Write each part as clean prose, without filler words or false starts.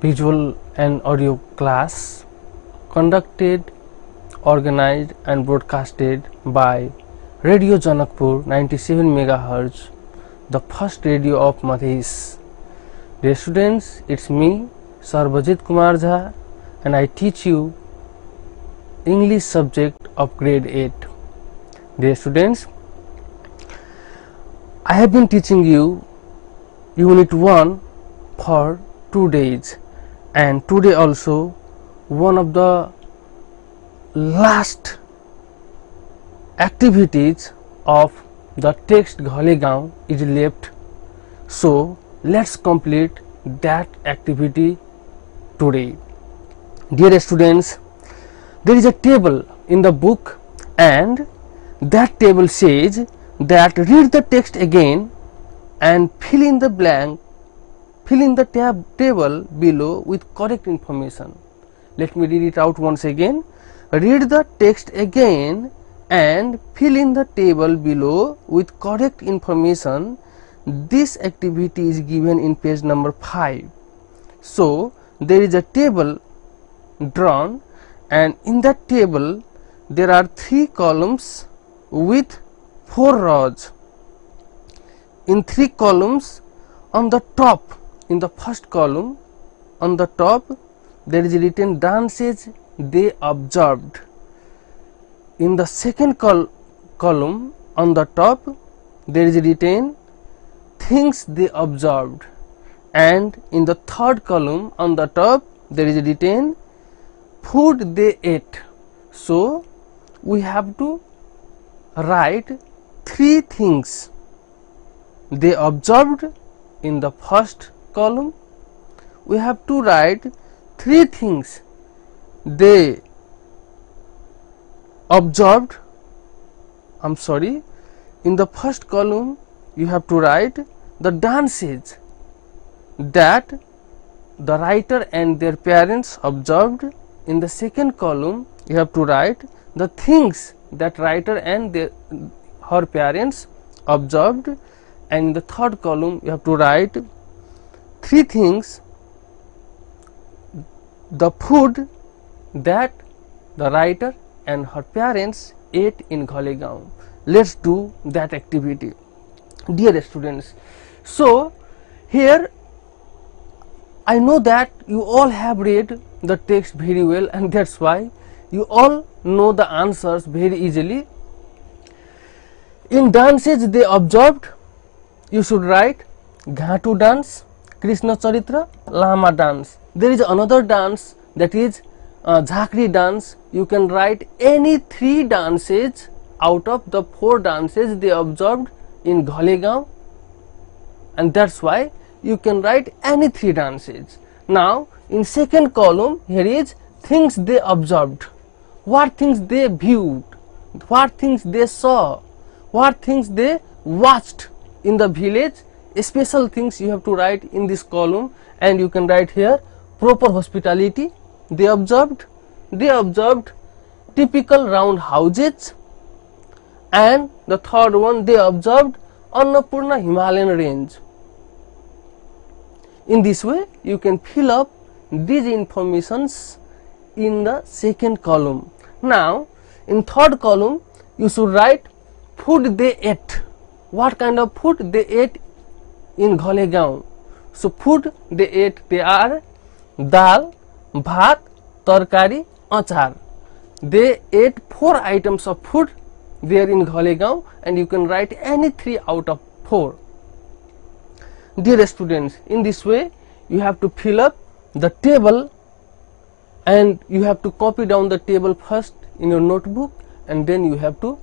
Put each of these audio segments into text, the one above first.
visual and audio class conducted, organized and broadcasted by Radio Janakpur 97 MHz, the first radio of Madhesh. Dear students, it's me, Sarvajit Kumar Jha, and I teach you English subject of grade 8. Dear students, I have been teaching you Unit 1 for 2 days, and today also one of the last activities of the text Ghalegaon is left. So let's complete that activity today. Dear students, there is a table in the book, and that table says that read the text again and fill in the blank, fill in the table below with correct information. Let me read it out once again. Read the text again and fill in the table below with correct information. This activity is given in page number 5. So there is a table drawn, and in that table there are 3 columns with 4 rows. In 3 columns, on the top, in the first column, on the top there is written dances they observed. In the second column, on the top there is written things they observed, and in the third column on the top there is written food they ate. So we have to write 3 things they observed in the first column. We have to write 3 things they observed. In the first column you have to write the dances that the writer and their parents observed. In the second column you have to write the things that writer and her parents observed, and in the third column you have to write 3 things, the food that the writer and her parents ate in Ghalegaon. Let's do that activity, dear students. So here I know that you all have read the text very well, and that's why you all know the answers very easily. In dances they observed, you should write Ghatu dance, Krishna Charitra, Lama dance. There is another dance, that is Jhakri dance. You can write any 3 dances out of the 4 dances they observed in Ghalegaon, and that's why you can write any 3 dances. Now in second column here is things they observed. What things they viewed, what things they saw, what things they watched in the village. Special things you have to write in this column, and you can write here proper hospitality they observed. They observed typical round houses, and the third one, they observed Annapurna Himalayan range. In this way you can fill up these informations in the second column. Now in third column you should write food they ate. What kind of food they ate in Ghalegaon? So food they ate, they are dal, bhat, tarkari, achar. They ate 4 items of food there in Ghalegaon, and you can write any 3 out of 4. Dear students, in this way you have to fill up the table, and you have to copy down the table first in your notebook, and then you have to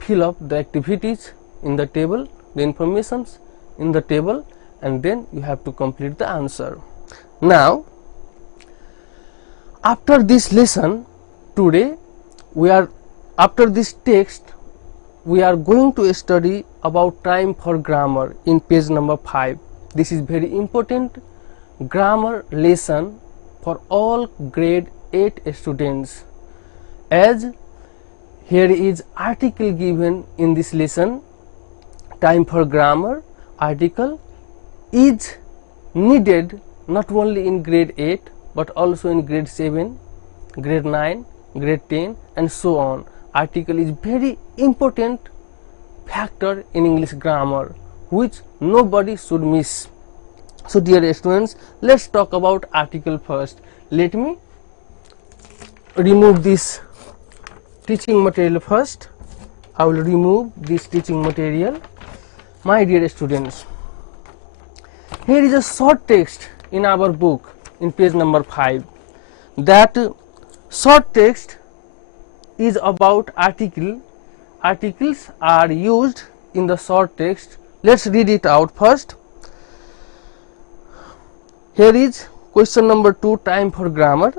fill up the activities in the table, the informations in the table, and then you have to complete the answer. Now after this lesson today, after this text we are going to study about time for grammar in page number 5. This is very important grammar lesson for all grade 8 students, as here is article given in this lesson. Time for grammar article is needed not only in grade 8 but also in grade 7, grade 9, grade 10 and so on. Article is very important factor in English grammar which nobody should miss. So dear students, let's talk about article first. Let me remove this teaching material first. I will remove this teaching material. My dear students, here is a short text in our book in page number 5. That short text is about article. Articles are used in the short text. Let's read it out first. Here is question number 2, time for grammar.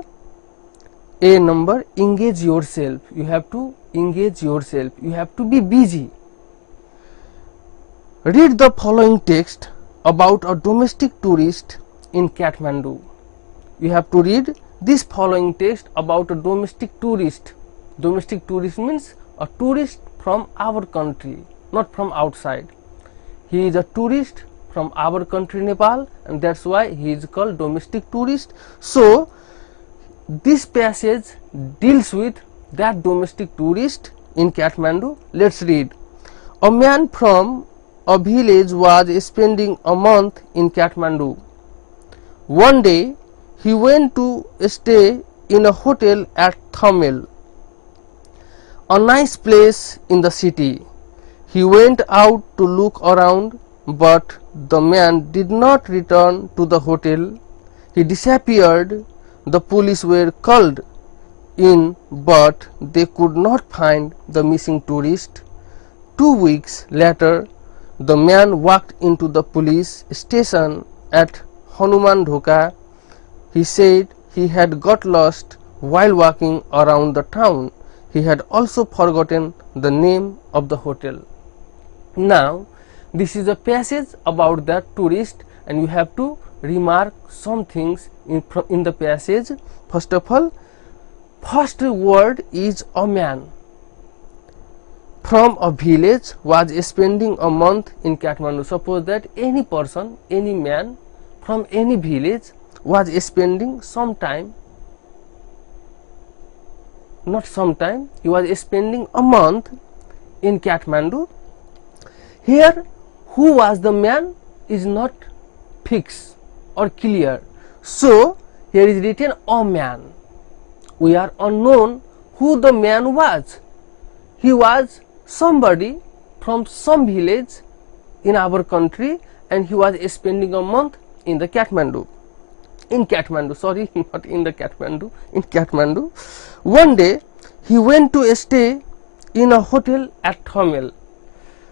A number, engage yourself. You have to engage yourself. You have to be busy. Read the following text about a domestic tourist in Kathmandu. You have to read this following text about a domestic tourist. Domestic tourist means a tourist from our country, not from outside. He is a tourist from our country Nepal, and that's why he is called domestic tourist. So this passage deals with that domestic tourist in Kathmandu. Let's read. A man from a village was spending a month in Kathmandu. One day he went to stay in a hotel at Thamel, a nice place in the city. He went out to look around, but the man did not return to the hotel. He disappeared. The police were called in, but they could not find the missing tourist. 2 weeks later, the man walked into the police station at Hanuman Dhoka. He said he had got lost while walking around the town. He had also forgotten the name of the hotel. Now, this is a passage about that tourist, and you have to remark some things in the passage. First of all, first word is a man from a village was spending a month in Kathmandu. Suppose that any person, any man from any village was spending some time, not some time, he was spending a month in Kathmandu. Here, who was the man is not fixed or clear. So, here is written a man. We are unknown who the man was. He was somebody from some village in our country, and he was spending a month in the Kathmandu. In Kathmandu, sorry, not in the Kathmandu, in Kathmandu. One day, he went to stay in a hotel at Thamel.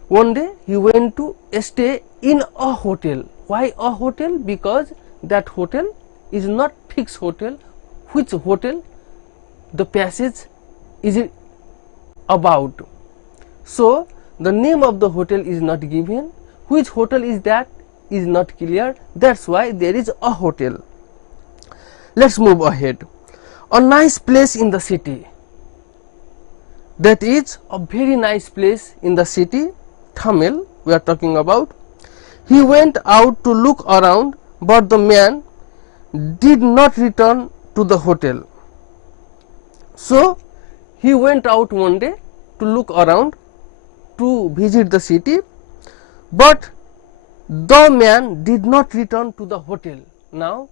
One day, he went to stay in a hotel. Why a hotel? Because that hotel is not fixed hotel. Which hotel the passage is about? So, the name of the hotel is not given. Which hotel is that is not clear. That's why there is a hotel. Let's move ahead. A nice place in the city. That is a very nice place in the city. Thamel we are talking about. He went out to look around, but the man did not return to the hotel. So he went out one day to look around, to visit the city, but the man did not return to the hotel. Now,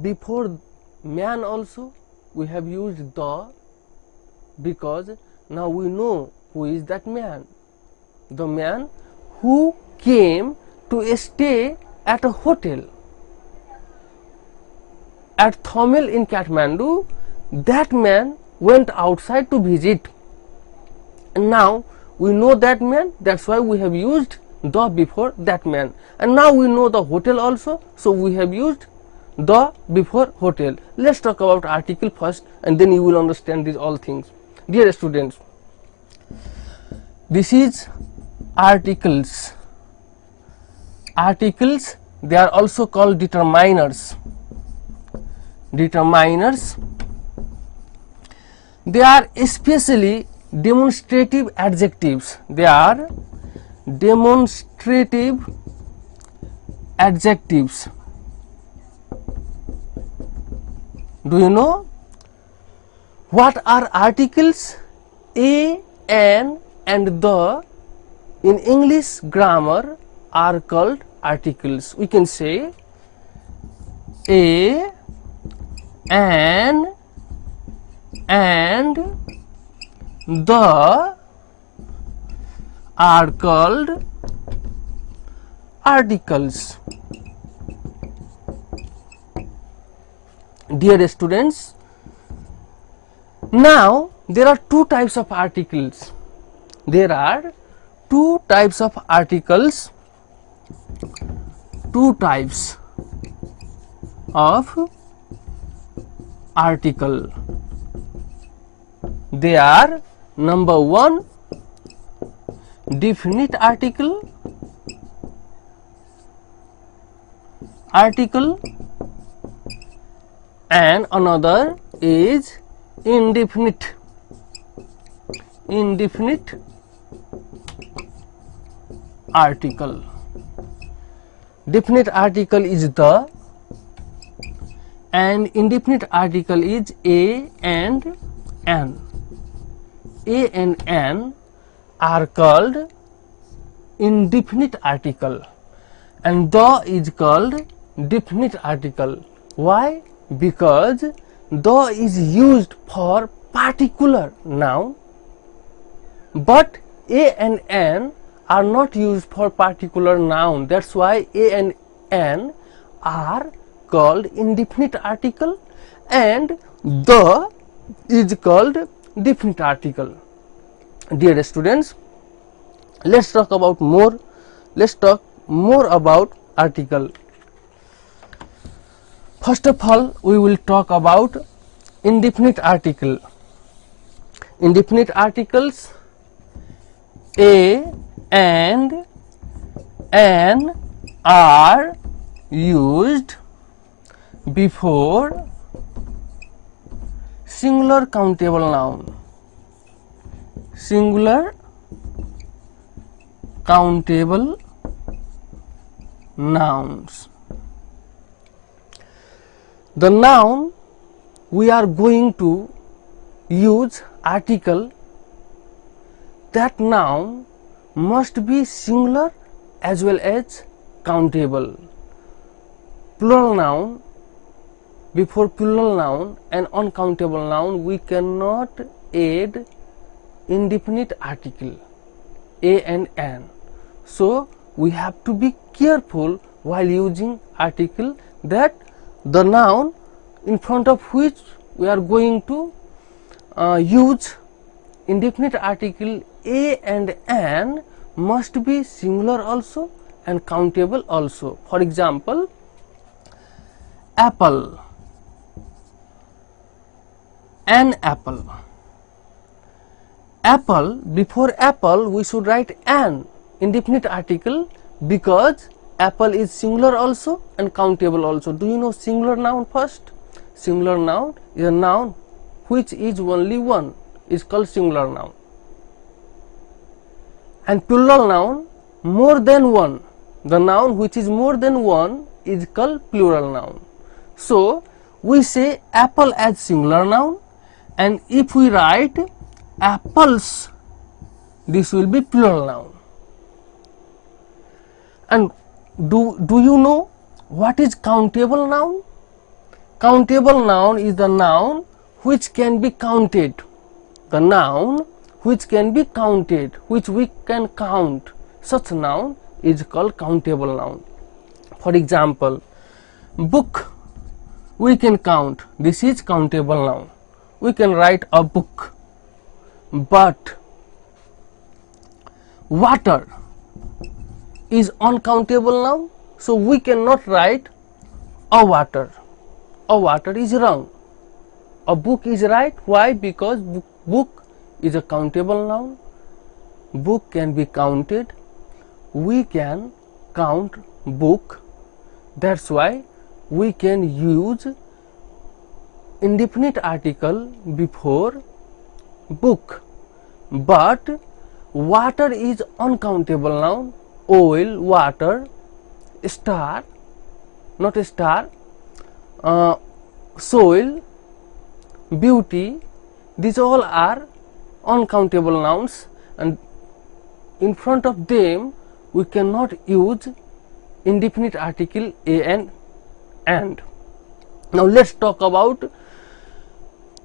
before man also we have used the, because now we know who is that man. The man who came to stay at a hotel at Thamel in Kathmandu. That man went outside to visit, and now we know that man. That's why we have used the before that man, and now we know the hotel also, so we have used the before hotel. Let's talk about article first, and then you will understand these all things. Dear students, this is articles. Articles, they are also called determiners. Determiners, they are especially demonstrative adjectives. They are demonstrative adjectives. Do you know what are articles? A, an and the in English grammar are called articles. We can say a, an and the are called articles. Dear students, now there are two types of articles. There are two types of articles. Two types of article. They are number one, definite article, and another is indefinite article. Definite article is the, and indefinite article is a and an. A and an are called indefinite article, and the is called definite article. Why? Because the is used for particular noun, but a and an are not used for particular noun. That's why a and an are called indefinite article, and the is called definite article. Dear students, let's talk more about article. First of all, we will talk about indefinite article. Indefinite articles a and an are used before singular countable noun. Singular countable nouns. The noun we are going to use article, that noun must be singular as well as countable. Plural noun, before plural noun and uncountable noun, we cannot add indefinite article a and an. So we have to be careful while using article, that the noun in front of which we are going to use indefinite article a and an must be singular also and countable also. For example, apple, an apple. Apple, before apple we should write an indefinite article, because apple is singular also and countable also. Do you know singular noun first? Singular noun is a noun which is only one, is called singular noun. And plural noun, more than one. The noun which is more than one is called plural noun. So we say apple as singular noun, and if we write apples, this will be plural noun. And do you know what is countable noun? Countable noun is the noun which can be counted. The noun which can be counted, which we can count, such noun is called countable noun. For example, book, we can count, this is countable noun. We can write a book. But water is uncountable noun, so we cannot write a water. A water is wrong. A book is right. Why? Because book is a countable noun. Book can be counted. We can count book. That's why we can use indefinite article before book. But water is uncountable noun. Oil, water, star, not a star, soil, beauty, these all are uncountable nouns, and in front of them we cannot use indefinite article a and. Now let's talk about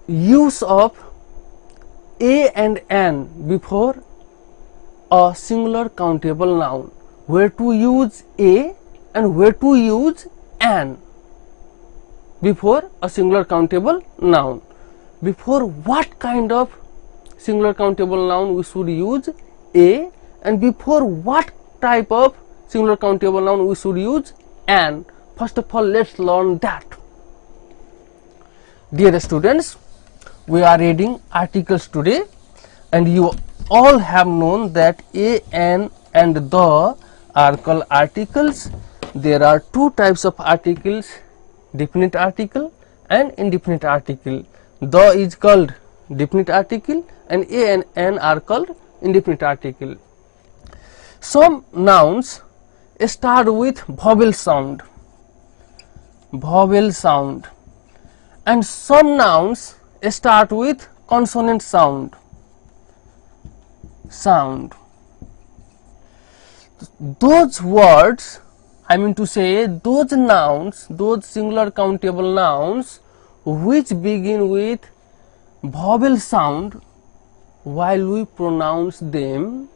use of a and an before a singular countable noun. Where to use a and where to use an before a singular countable noun. Before what kind of singular countable noun we should use a, and before what type of singular countable noun we should use an. First of all, let's learn that. Dear students, we are reading articles today, and you all have known that a, an and the are called articles. There are two types of articles, definite article and indefinite article. The is called definite article and a and an are called indefinite article. Some nouns start with vowel sound, and some nouns start with consonant sound. Those words, I mean to say those nouns, those singular countable nouns which begin with vowel sound, while we pronounce them,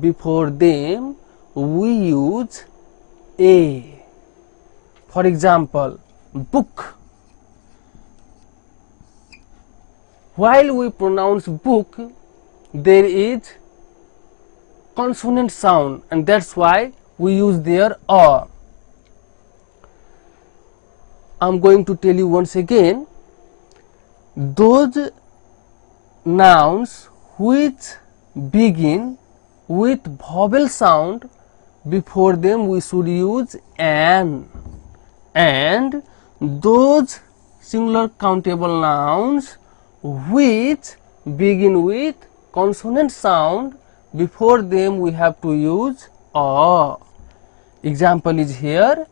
before them we use a. For example, book. While we pronounce book, there is consonant sound, and that's why we use there a. I'm going to tell you once again, those nouns which begin with vowel sound, before them we should use an, and those singular countable nouns which begin with consonant sound, before them we have to use a. Example is here.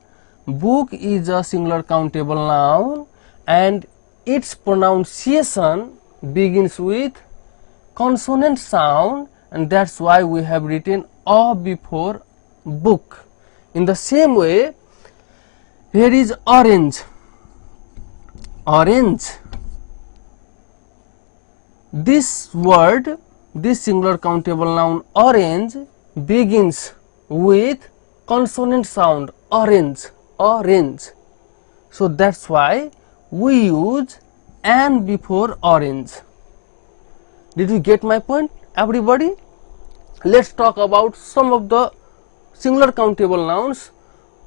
Book is a singular countable noun and its pronunciation begins with consonant sound, and that's why we have written a before book. In the same way, here is orange. This word, this singular countable noun orange, begins with consonant sound orange. So that's why we use an before orange. Did you get my point, everybody? Let's talk about some of the singular countable nouns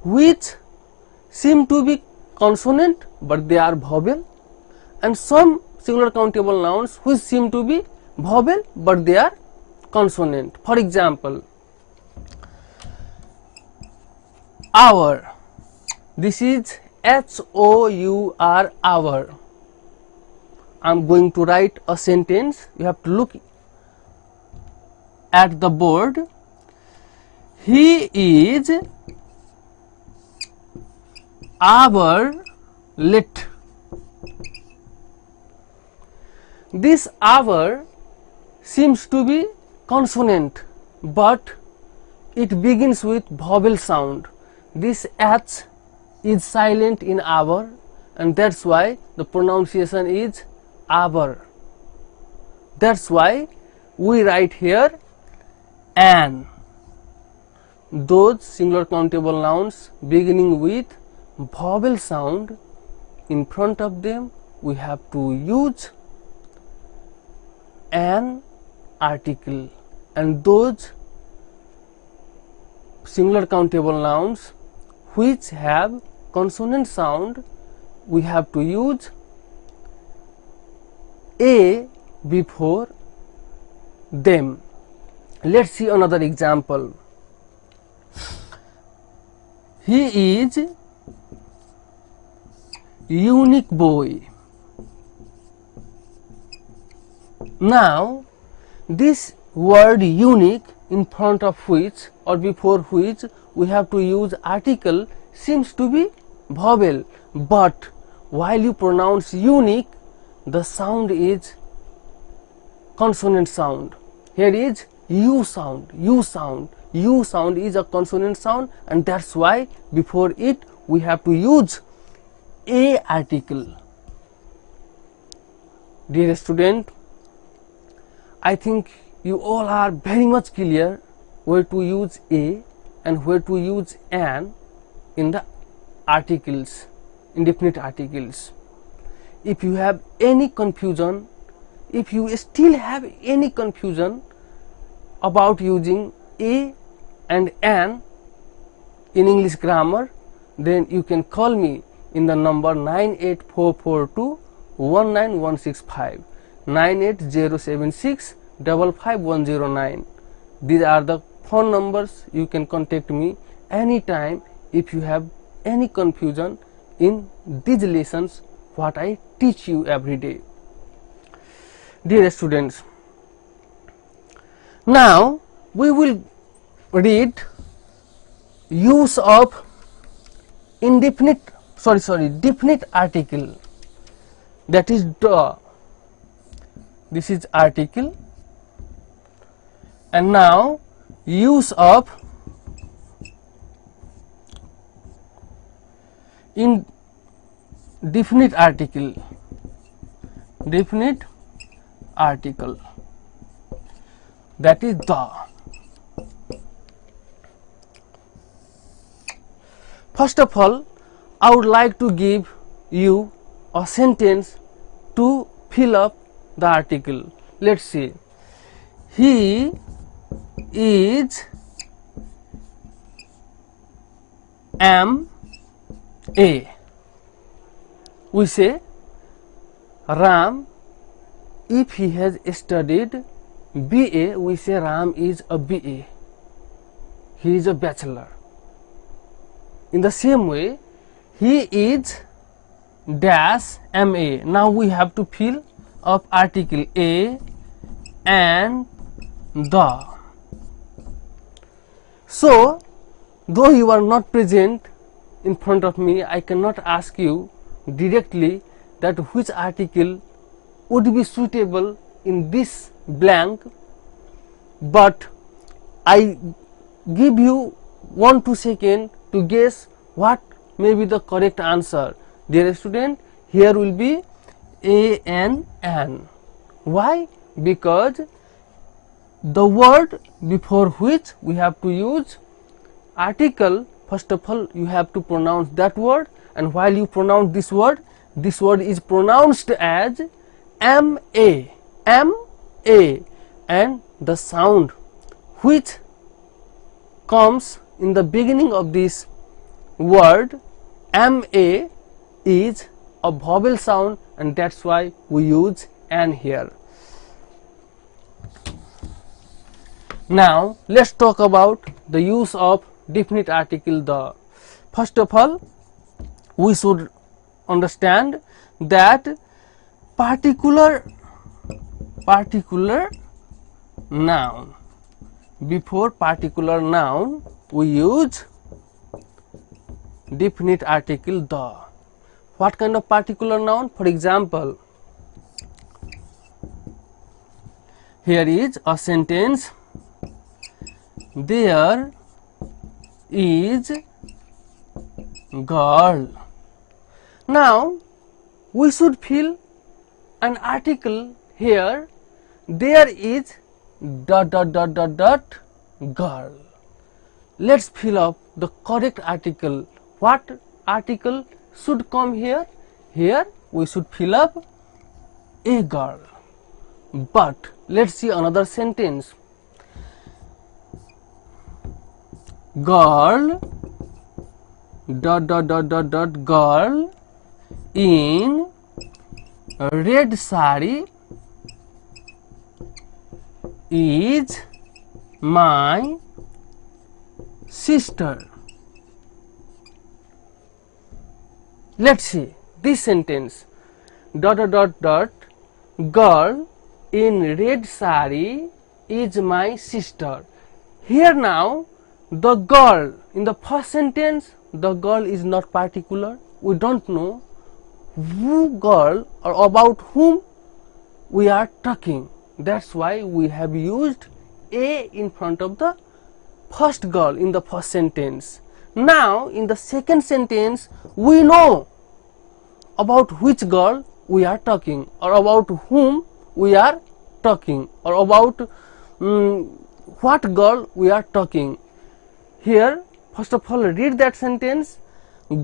which seem to be consonant but they are vowel, and some singular countable nouns which seem to be vowel but they are consonant. For example, hour. This is H-O-U-R, hour. I'm going to write a sentence. You have to look at the board. He is hour late. This hour seems to be consonant, but it begins with vowel sound. This H is silent in hour, and that's why the pronunciation is hour. That's why we write here an. Those singular countable nouns beginning with vowel sound, in front of them we have to use an article, and those singular countable nouns which have consonant sound, we have to use a before them. Let's see another example. He is unique boy. Now this word unique, in front of which or before which we have to use article, seems to be vowel, but while you pronounce unique, the sound is consonant sound. Here is U sound, U sound. U sound is a consonant sound, and that's why before it we have to use A article. Dear student, I think you all are very much clear where to use A and where to use an in the articles, indefinite articles. If you have any confusion, if you still have any confusion about using A and an in English grammar, then you can call me in the number 98442 19165, 98076 55109. These are the phone numbers. You can contact me anytime if you have any confusion in these lessons what I teach you every day. Dear students, now we will read use of definite article, that is the. This is article, and now use of definite article, that is the. First of all, I would like to give you a sentence to fill up the article. Let's see. He is am a. We say Ram, if he has studied BA, we say Ram is a BA. He is a bachelor. In the same way, he is dash MA. Now we have to fill up article A and the. So, though you are not present in front of me, I cannot ask you directly that which article would be suitable in this blank, but I give you 1-2 seconds to guess what may be the correct answer. Dear student, here will be A and an. Why? Because the word before which we have to use article, first of all you have to pronounce that word, and while you pronounce this word is pronounced as M-A, M-A, and the sound which comes in the beginning of this word M-A is a vowel sound, and that's why we use an here. Now let's talk about the use of definite article the. First of all, we should understand that particular noun, before particular noun we use definite article the. What kind of particular noun? For example, here is a sentence, there is girl. Now we should fill an article here, there is ... girl. Let's fill up the correct article. What article should come here? Here we should fill up a girl. But let's see another sentence. Girl ... girl in red sari is my sister. Let's see this sentence, ... girl in red sari is my sister. Here now the girl, in the first sentence the girl is not particular, we don't know who girl or about whom we are talking. That's why we have used a in front of the first girl in the first sentence. Now in the second sentence we know about which girl we are talking, or about whom we are talking, or about what girl we are talking. Here, first of all, read that sentence.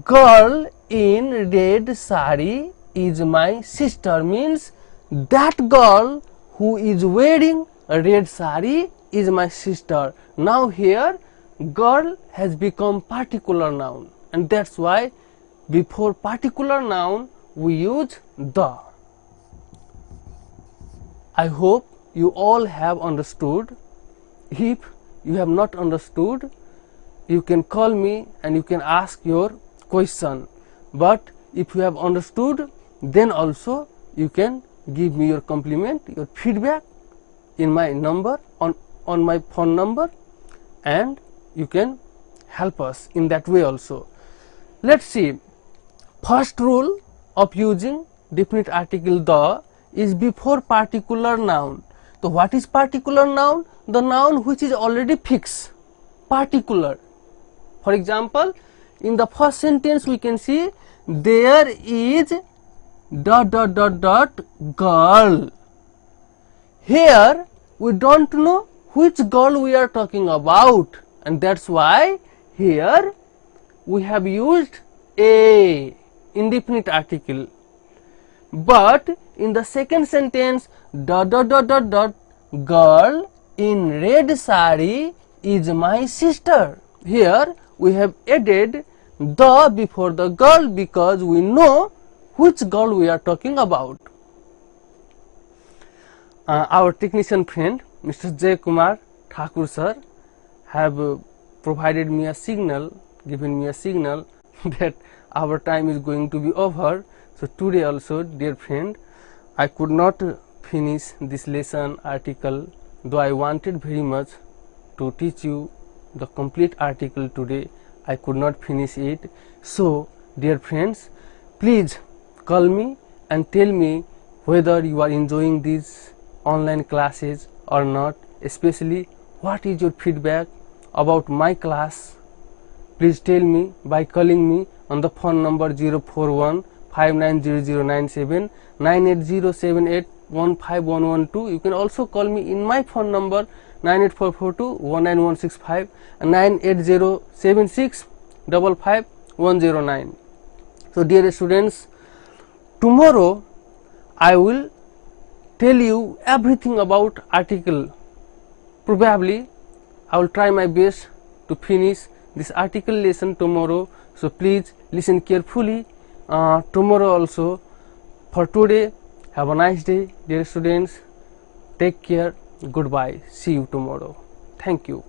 Girl in red sari is my sister, means that girl who is wearing a red sari is my sister. Now here girl has become particular noun, and that's why before particular noun we use the. I hope you all have understood. If you have not understood, you can call me and you can ask your question. But if you have understood, then also you can give me your compliment, your feedback in my number, on my phone number, and you can help us in that way also. Let's see. First rule of using definite article the is before particular noun. So what is particular noun? The noun which is already fixed, particular. For example, in the first sentence we can see there is ... girl. Here we don't know which girl we are talking about, and that's why here we have used a indefinite article. But in the second sentence, ... girl in red sari is my sister. Here we have added the before the girl because we know which girl we are talking about. Our technician friend Mr. Jay Kumar Thakur sir have provided me a signal, given me a signal that our time is going to be over. So today also, dear friend, I could not finish this lesson article, though I wanted very much to teach you the complete article today. I could not finish it. So dear friends, please call me and tell me whether you are enjoying these online classes or not, especially what is your feedback about my class. Please tell me by calling me on the phone number 041 590097 98078151112. You can also call me in my phone number 98442 19165 and 98076555109. So dear students, tomorrow I will tell you everything about article. Probably I will try my best to finish this article lesson tomorrow. So please listen carefully tomorrow also. For today, have a nice day, dear students. Take care. Goodbye. See you tomorrow. Thank you.